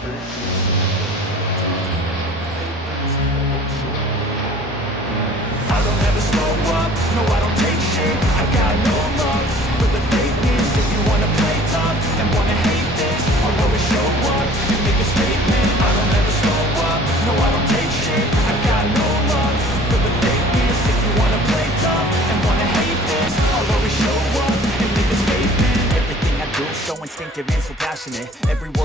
I don't ever slow up, no I don't take shit. I got no love for the fakeness. If you wanna play tough and wanna hate this, I'll always show up and make a statement. I don't ever slow up, no I don't take shit. I got no love for the fakeness. If you wanna play tough and wanna hate this, I'll always show up and make a statement. Everything I do so instinctive and so passionate. Every word